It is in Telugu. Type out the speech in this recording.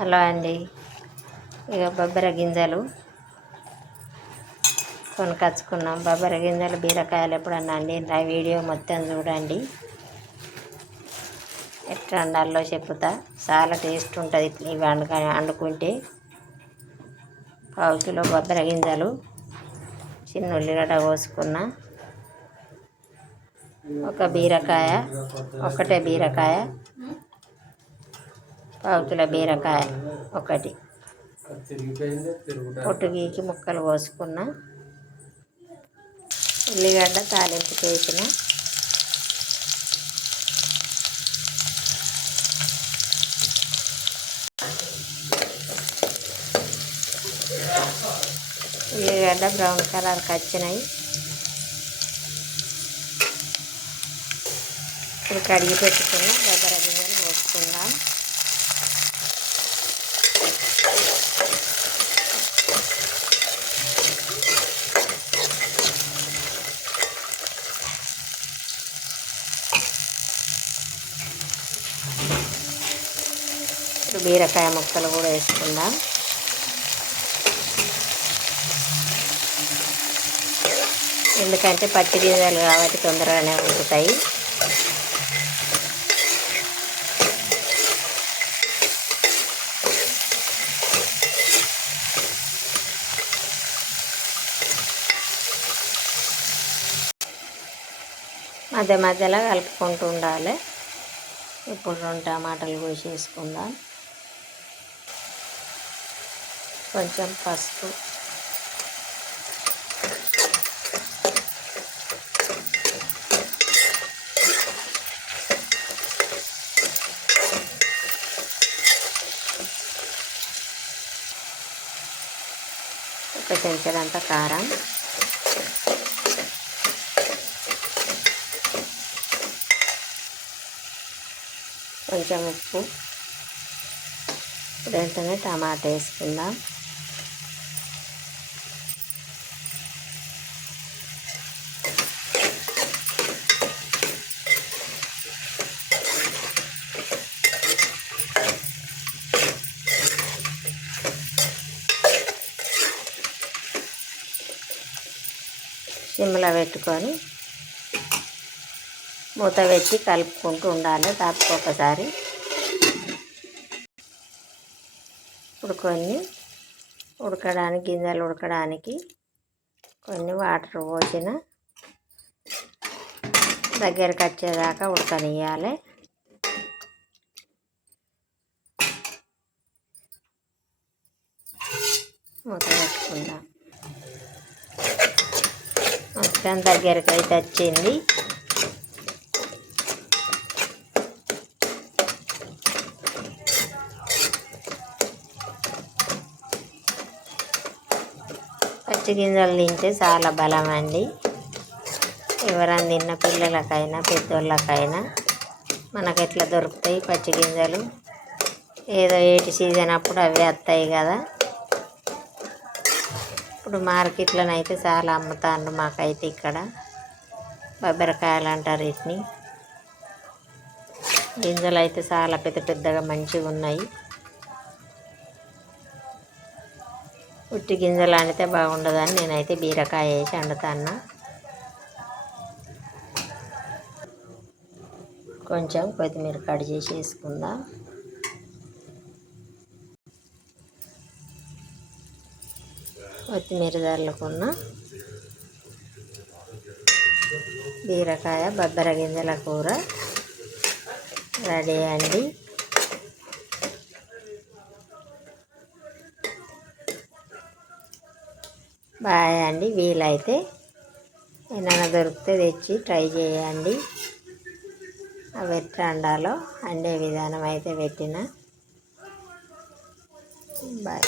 హలో అండి. ఇక బొబ్బర గింజలు కొనుకొచ్చుకున్నాం. బొబ్బర గింజలు బీరకాయలు ఎప్పుడన్నా అండి? నా వీడియో మొత్తం చూడండి. ఎట్లా వండాలో చెప్తా. చాలా టేస్ట్ ఉంటుంది ఇవి వండుక వండుకుంటే. పావు కిలో బొబ్బర గింజలు చిన్న ఉల్లిగడ్డ కోసుకున్న. ఒక బీరకాయ ఒకటే బీరకాయ. పావు కిలో బీరకాయ ఒకటి. పొట్టు గీకి ముక్కలు కోసుకున్న ఉల్లిగడ్డ తాలింపు చేసిన ఉల్లిగడ్డ బ్రౌన్ కలర్కి వచ్చినాయి ఇప్పుడు కడిగి పెట్టుకున్న బొబ్బర గింజలు పోసుకుందాం. బీరకాయ ముక్కలు కూడా వేసుకుందాం. ఎందుకంటే పచ్చి గింజలు కాబట్టి తొందరగానే ఉడుకుతాయి. మధ్య మధ్యలో కలుపుకుంటూ ఉండాలి. ఇప్పుడు రెండు టమాటాలు కోసేసుకుందాం కొంచెం పసుపు. ఒక చెంచడంత కారం. కొంచెం ఉప్పు. వెంటనే టమాటా వేసుకుందాం. సిమ్లో పెట్టుకొని మూత పెట్టి కలుపుకుంటూ ఉండాలి ఒకసారి. ఇప్పుడు కొన్ని ఉడకడానికి గింజలు ఉడకడానికి కొన్ని వాటర్ పోసిన దగ్గరికి వచ్చేదాకా ఉడకనియాలి మూత పెట్టుకుందాం. మొత్తం దగ్గరకు అయితే వచ్చింది. పచ్చి గింజలు తింటే చాలా బలం అండి. ఎవరైనా తిన్న పిల్లలకైనా పెద్దోళ్ళకైనా మనకు ఎట్లా దొరుకుతాయి పచ్చి గింజలు? ఏదో ఏటి సీజన్ అప్పుడు అవి వస్తాయి కదా. ఇప్పుడు మార్కెట్లోనైతే చాలా అమ్ముతాండ్రు మాకైతే ఇక్కడ. బొబ్బరికాయలు అంటారు వీటిని గింజలు అయితే చాలా పెద్ద పెద్దగా మంచిగా ఉన్నాయి. ఉట్టి గింజలు అండితే బాగుండదని నేనైతే బీరకాయ వేసి వండుతాను కొంచెం కొత్తిమీర కట్ చేసి వేసుకుందాం. కొత్తిమీర చల్లుకున్న బీరకాయ బబ్బర గింజల కూర రెడీ అండి. బాయ్ అండి వీలైతే ఏమైనా దొరికితే తెచ్చి ట్రై చేయండి. అవి ఎట్లా అండాలో అండే విధానం అయితే పెట్టిన. బాయ్.